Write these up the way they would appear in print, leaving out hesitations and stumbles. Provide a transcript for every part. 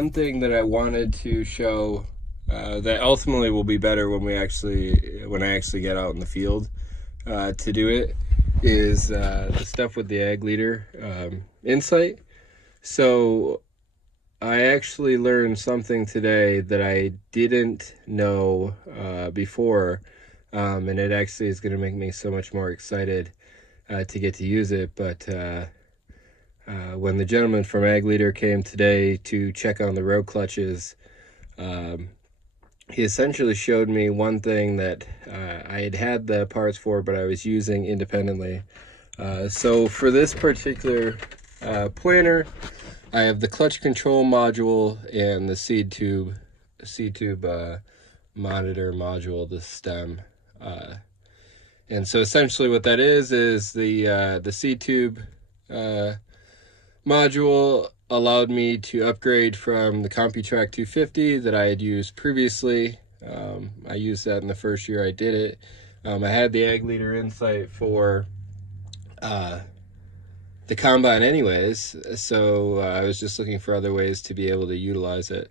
one thing that I wanted to show that ultimately will be better when I actually get out in the field to do it is the stuff with the Ag Leader Insight. So I actually learned something today that I didn't know before, and it actually is going to make me so much more excited to get to use it. But when the gentleman from Ag Leader came today to check on the road clutches, he essentially showed me one thing that I had the parts for, but I was using independently. So for this particular planter, I have the clutch control module and the seed tube monitor module, the stem. And so essentially what that is the seed tube module allowed me to upgrade from the CompuTrack 250 that I had used previously. I used that in the first year I did it. I had the Ag Leader Insight for the combine anyways, so I was just looking for other ways to be able to utilize it.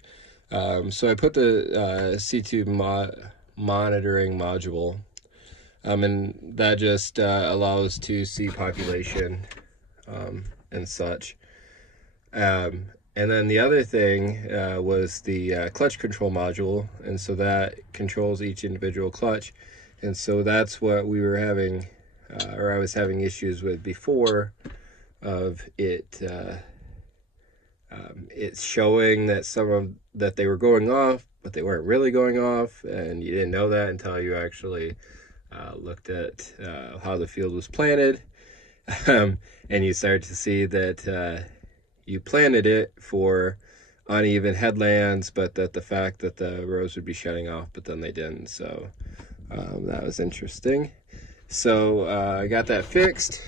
So I put the C-Tube monitoring module, and that just allows to see population and such. And then the other thing was the clutch control module, and so that controls each individual clutch. And so that's what we were having, or I was having issues with before, of it it's showing that they were going off, but they weren't really going off, and you didn't know that until you actually looked at how the field was planted, and you started to see that you planted it for uneven headlands, but that the fact that the rows would be shutting off, but then they didn't. So that was interesting. So I got that fixed.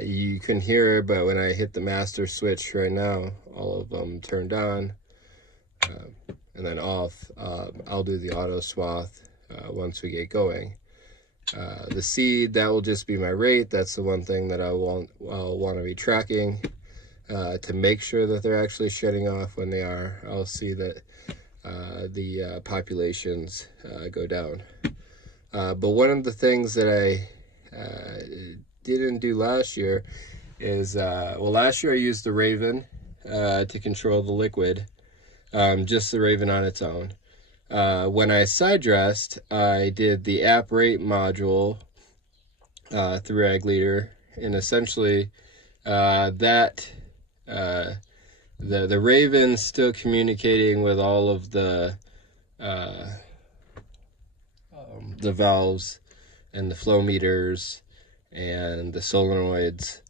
You couldn't hear it, but when I hit the master switch right now, all of them turned on and then off. I'll do the auto swath once we get going. The seed, that will just be my rate. That's the one thing that I'll want to be tracking to make sure that they're actually shutting off. When they are, I'll see that the populations go down. But one of the things that I didn't do last year is, last year I used the Raven to control the liquid, just the Raven on its own. When I side dressed, I did the app rate module through Ag Leader, and essentially the Raven's still communicating with all of the valves and the flow meters and the solenoids.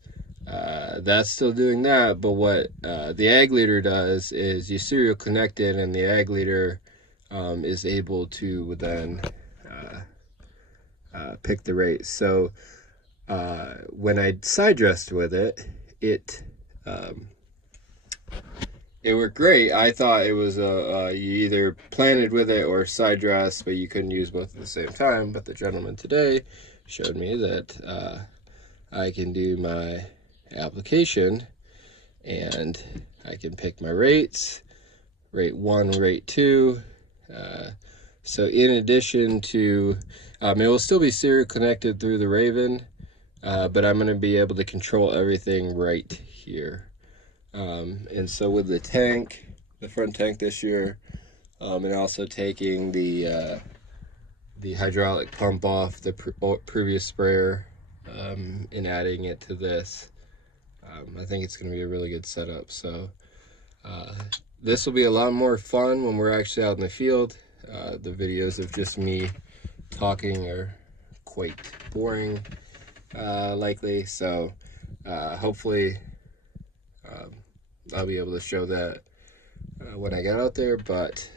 That's still doing that, but what the Ag Leader does is you serial connect it, and the Ag Leader is able to then pick the rate. So when I side dressed with it, it worked great. I thought it was you either planted with it or side dressed, but you couldn't use both at the same time. But the gentleman today showed me that I can do my application and I can pick my rates, rate 1, rate 2. So in addition to, it will still be serial connected through the Raven, but I'm going to be able to control everything right here. And so with the tank, the front tank this year, and also taking the hydraulic pump off the previous sprayer and adding it to this, I think it's going to be a really good setup. So this will be a lot more fun when we're actually out in the field. The videos of just me talking are quite boring, likely. So hopefully I'll be able to show that when I get out there. But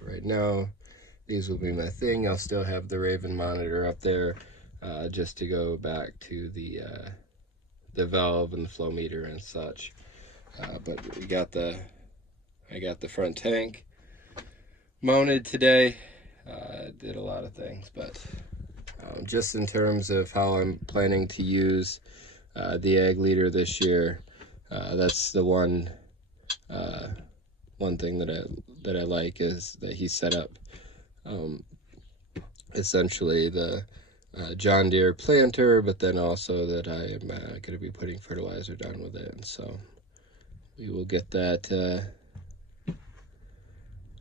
right now, these will be my thing. I'll still have the Raven monitor up there just to go back to the valve and the flow meter and such. But I got the front tank mounted today. Did a lot of things, but just in terms of how I'm planning to use the Ag Leader this year, that's the one One thing that I like is that he set up essentially the John Deere planter, but then also that I am going to be putting fertilizer down with it, and so we will get that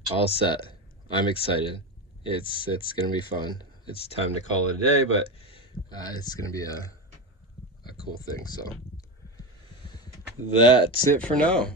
all set. I'm excited. It's going to be fun. It's time to call it a day, but it's going to be a cool thing. So that's it for now.